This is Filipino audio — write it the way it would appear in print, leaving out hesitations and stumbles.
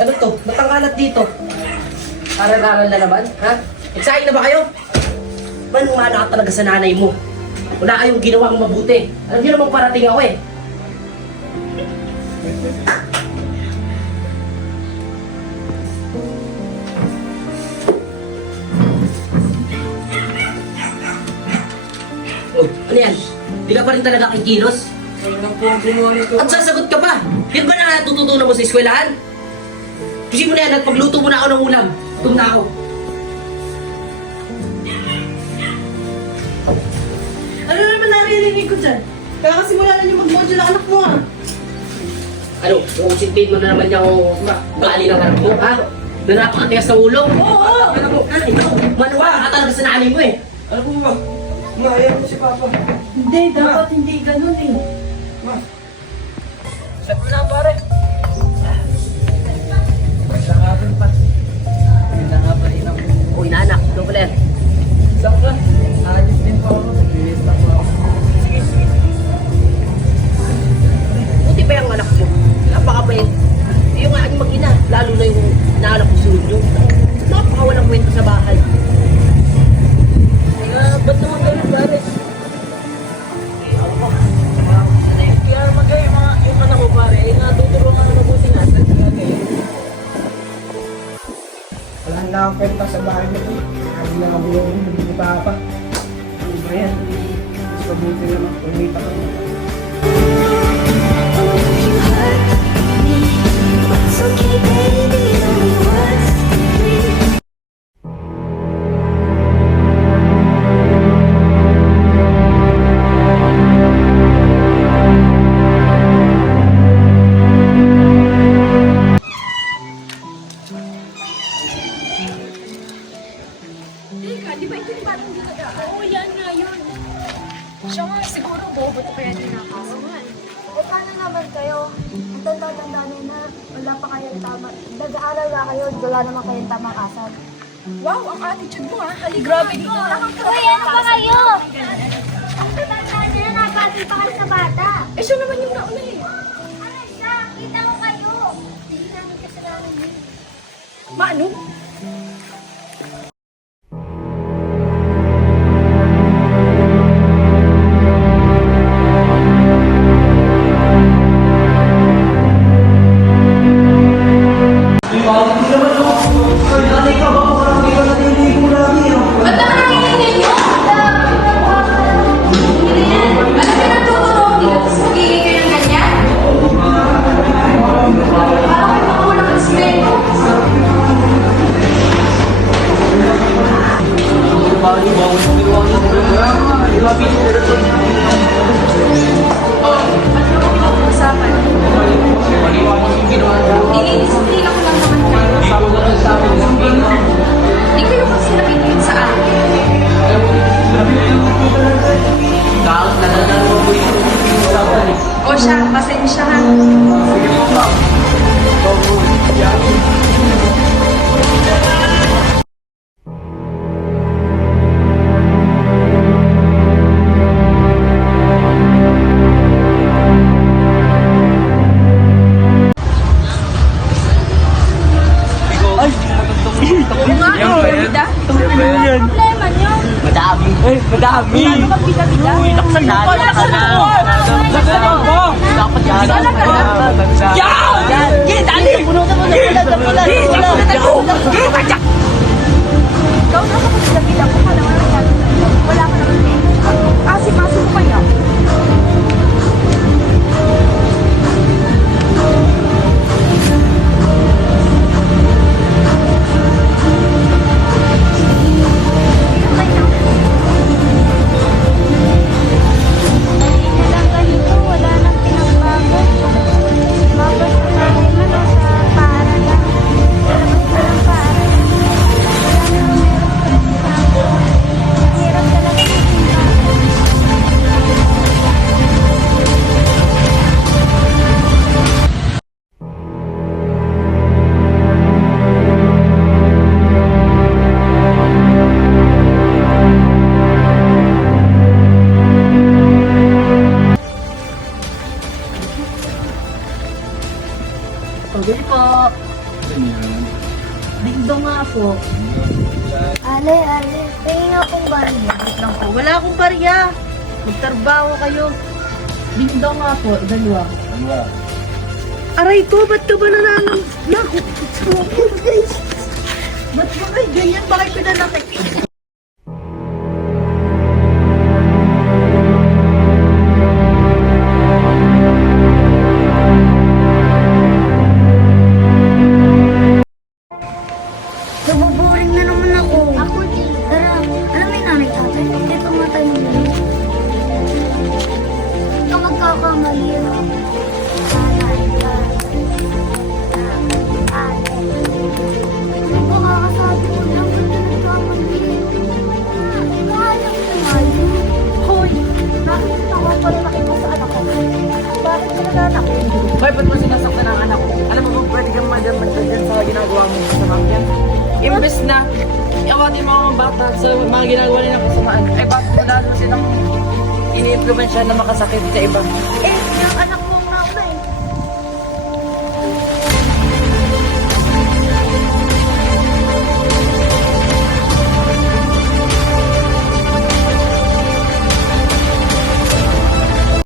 Ano to? Matangkalat dito. Aral-aral na naman, ha? Excited na ba kayo? Manumana ka talaga sa nanay mo. Wala kayong ginawang mabuti. Alam niyo namang parating ako eh. Oh, ano yan? Di ka pa rin talaga kikilos? Ano po ang gumawa nito? At sasagot ka pa! Yan ba na natututunan mo sa eskwelahan? Pusin mo na yan at pagluto mo na ako ng ulam. Gutom na ako. Ano naman naririnig ko dyan? Kaya kasi wala na yung mag-module ang anak mo ah. Ano? Uusintin mo na naman niya ako gali ng anak mo, ha? Na napakatigas ng ulo? Oo! Ano mo? Ikaw, manuwa ka talaga sa nanay mo eh. Ano po ba? Ma, ayaw ko si Papa. Hindi, dapat hindi ganun eh. Ma. Saan mo na pare? Sakapin pa. Pinangapain ako. Uy, nanak, ikaw pala yan. Sakla. Alis din po ako. Bilis lang po ako. Sige, sige. Buti pa yung anak mo. Napakabait. Yung aking mag-ina, lalo na yung naanak ko sunod nyo. Napakawalang kwento sa bahay. Ba't naman ganun, pare? Kaya magay, yung anak ko pare, natutulungan na mabuti natin. Wala na akong kwenta sa bahay mo. Hindi na magulong ni Papa. Ano ba yan? Mas mabuti naman. Kumita ka naman. It's okay, baby, tell me what's free. Teka, di ba ito yung batang dito? Oo, yan nga yun. Siya nga, siguro bobo to kaya ninakasawan. Eh, paano naman kayo? Ang tanda-tanda nyo na wala pa kayong tama. Nag-aaral na kayo, wala naman kayong tamang asal. Wow, ang attitude mo ha. Hali, grabe dito. Uy, ano ba kayo? Ang tanda nyo na, nagpati pa kayo sa bata. Eh, siya naman yung nauna eh. Ano siya? Kita mo kayo. Hindi namin kasalanan yun. Maano? Ba't naman nanginginig mo? Alam niyo na tutulong dito, tapos magiging kayo ng ganyan? Parang kayo makulang ng respeto. Oh, ano ba pinag-uusapan? Dinidisiplina ko lang naman kayo. Hindi kayo kasi nakikinig sa akin. O siya, pasensya ha. Oo nga, bida. Problema nyo. Madami. Madami! Ano ba bida-bida? Laksan na. Laksan na. Dapat yan. Yan! Yan! Dali! Punutan mo na. Ikaw na kapag bida-bida ko ka naman. Wala ka naman eh. Kasi-kasi mo pa yan. Wala nang pinagbago. Pabili po. Dingdo nga po. Ale, tingin nga kung ba niya. Wait lang po. Wala akong barya. Magtrabaho kayo. Dingdo nga po. Dalawa. Aray ko, ba't ka ba nananang? Naku, ba't ba kayo ganyan? Bakit pinanakit? Nabuboring na naman ako. Ako din. Tara, alam mo yung nanay tatay? Dito nga tayo ngayon. Ito magkakamali yun. Hindi ko kakasabi ko lang kung nagkamali. Maalam mo nga yun. Hoy, nakikita ko pa rin nakita sa anak ko. Bakit ka nananakit? Hoy, ba't mo sinasaktan ang anak ko? Alam mo kung pwede kang madyan sa ginagawa mo sa yan? Imbes na, iawatin mo ang mga bata sa mga ginagawa nilang kasamaan, ay bakit mo lalo silang ini-implement siya na makasakit sa iba? Eh, yung anak